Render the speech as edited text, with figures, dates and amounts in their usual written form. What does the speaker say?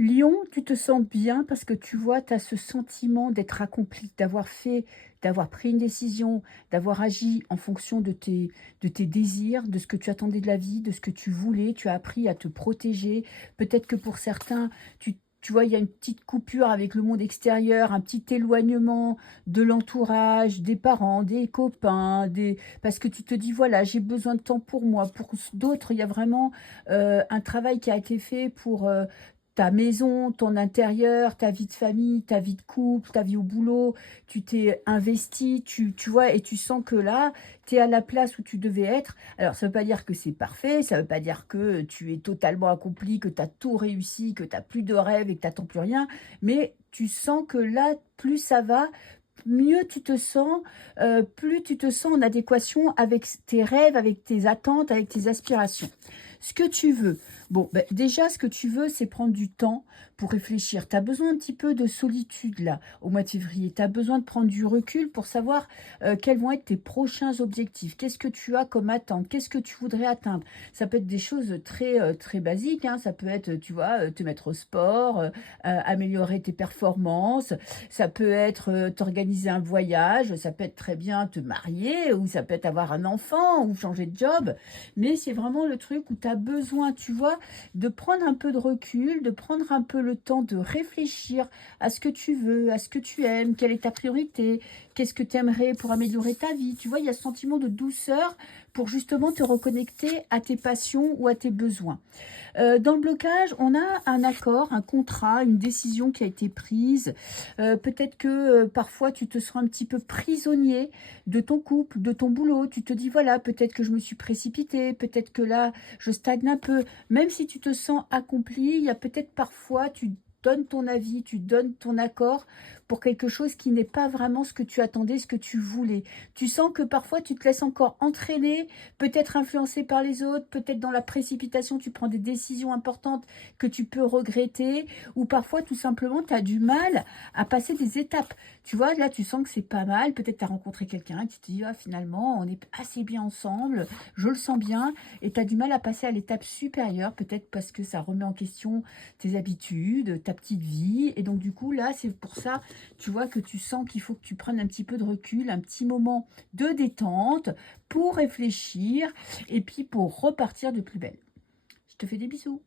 Lion, tu te sens bien parce que tu vois, tu as ce sentiment d'être accompli, d'avoir pris une décision, d'avoir agi en fonction de tes désirs, de ce que tu attendais de la vie, de ce que tu voulais. Tu as appris à te protéger. Peut-être que pour certains, tu vois, il y a une petite coupure avec le monde extérieur, un petit éloignement de l'entourage, des parents, des copains, parce que tu te dis, voilà, j'ai besoin de temps pour moi. Pour d'autres, il y a vraiment un travail qui a été fait pour ta maison, ton intérieur, ta vie de famille, ta vie de couple, ta vie au boulot, tu t'es investi, tu vois, et tu sens que là, tu es à la place où tu devais être. Alors, ça ne veut pas dire que c'est parfait, ça ne veut pas dire que tu es totalement accompli, que tu as tout réussi, que tu n'as plus de rêves et que tu n'attends plus rien, mais tu sens que là, plus ça va, mieux tu te sens, plus tu te sens en adéquation avec tes rêves, avec tes attentes, avec tes aspirations. Ce que tu veux. Bon, ben, déjà, ce que tu veux, c'est prendre du temps pour réfléchir. Tu as besoin un petit peu de solitude, là, au mois de février. Tu as besoin de prendre du recul pour savoir quels vont être tes prochains objectifs. Qu'est-ce que tu as comme attente? Qu'est-ce que tu voudrais atteindre? Ça peut être des choses très basiques, hein. Ça peut être, tu vois, te mettre au sport, améliorer tes performances. Ça peut être t'organiser un voyage. Ça peut être très bien te marier, ou ça peut être avoir un enfant, ou changer de job. Mais c'est vraiment le truc où tu as besoin, tu vois, de prendre un peu de recul, de prendre un peu le temps de réfléchir à ce que tu veux, à ce que tu aimes, quelle est ta priorité, qu'est-ce que tu aimerais pour améliorer ta vie. Tu vois, il y a ce sentiment de douceur pour justement te reconnecter à tes passions ou à tes besoins. Dans le blocage, on a un accord, un contrat, une décision qui a été prise. Peut-être que parfois tu te sens un petit peu prisonnier de ton couple, de ton boulot. Tu te dis, voilà, peut-être que je me suis précipitée, peut-être que là, je stagne un peu. Même si tu te sens accompli, il y a peut-être parfois, tu donnes ton avis, tu donnes ton accord pour quelque chose qui n'est pas vraiment ce que tu attendais, ce que tu voulais. Tu sens que parfois tu te laisses encore entraîner, peut-être influencé par les autres, peut-être dans la précipitation, tu prends des décisions importantes que tu peux regretter, ou parfois tout simplement tu as du mal à passer des étapes. Tu vois, là tu sens que c'est pas mal, peut-être tu as rencontré quelqu'un et tu te dis, ah, finalement on est assez bien ensemble, je le sens bien, et tu as du mal à passer à l'étape supérieure, peut-être parce que ça remet en question tes habitudes, ta petite vie, et donc du coup là c'est pour ça, tu vois, que tu sens qu'il faut que tu prennes un petit peu de recul, un petit moment de détente pour réfléchir et puis pour repartir de plus belle. Je te fais des bisous.